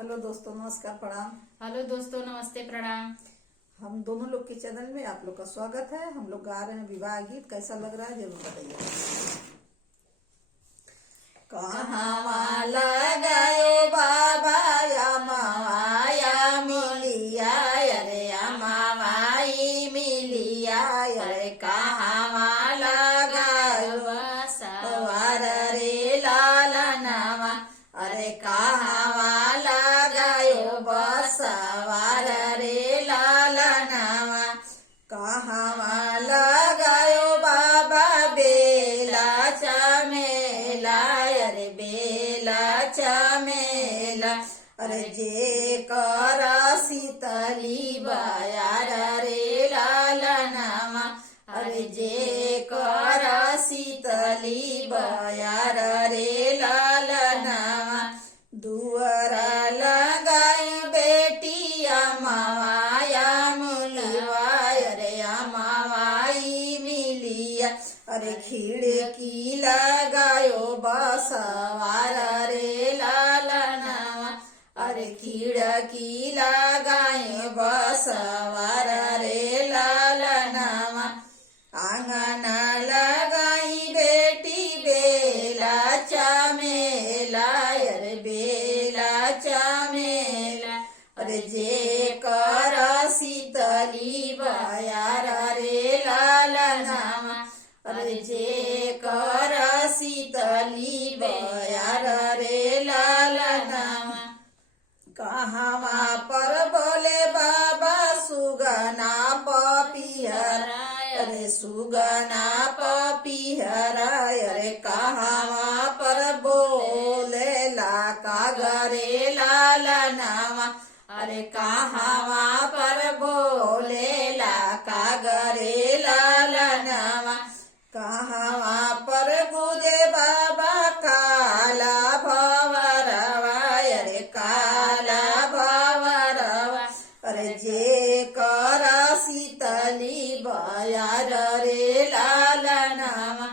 Hello दोस्तों, नमस्कार, प्रणाम। हेलो दोस्तों, नमस्ते, प्रणाम। हम दोनों लोग के चैनल में आप लोग का स्वागत है। हम लोग गा रहे हैं विवाह गीत। कैसा लग रहा है जरूर बताइए। कहाँ लगायो बाबा या माया मिलिया, अरे माई मिलिया, अरे कहाँ लगायो वार रे लाला नामा, अरे कहाँ लगायो बसवार रे लाला नामा, कहाँ लगायो बाबा बेला चमेला, अरे बेला चमेला, अरे जे कर शीतली बयार रे लाला नामा, अरे जे कर शीतली बयार रे लाला नामा, दुआरा लगाई बेटिया माया मुलिया, अरे माई मिलिया, अरे खिड़की लगायो बसवार रे लाला नामा, अरे खिड़की लगाए बसवार रे लाला नामा, आंगन लगाई बेटी बेला चमेला, अरे बेला चमेला, अरे जे कर शीतली बयार रे लाला नामा, अरे जे कर शीतली बयार रे लाला नामा, कहाँ पर बोले बाबा सुगना पपिहरा, अरे सुगना पपिहरा, अरे कहाँ पर बोले ला कागरे लाला नामा, अरे कहाँ पर बोले ला कागरे लाला नामा, कहाँ पर गुजे बाबा काला भवरवा, अरे काला भवरवा, अरे जे कर शीतली बयार रे लाला नामा,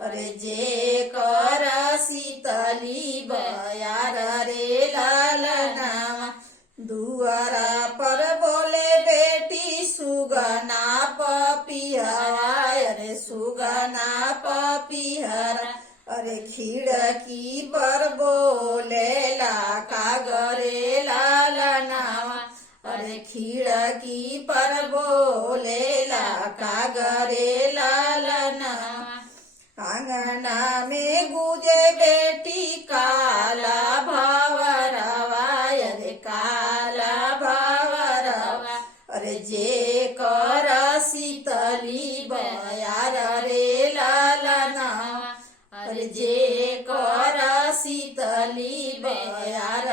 अरे जे कर शीतली बयार रे लाला नामा, दुआरा पर बोले बेटी सुगना पपिहरा, अरे सुगना पपिहरा, अरे खिड़की पर बोले ला कागरे लाला नामा, अरे खिड़की पर बोले ला कागरे लाला नामा, आंगना में गुजे बेटी काला भवरवा, अरे काला भवरवा, अरे जे कर शीतली बयार रे लाला नामा, अरे जे कर शीतली बयार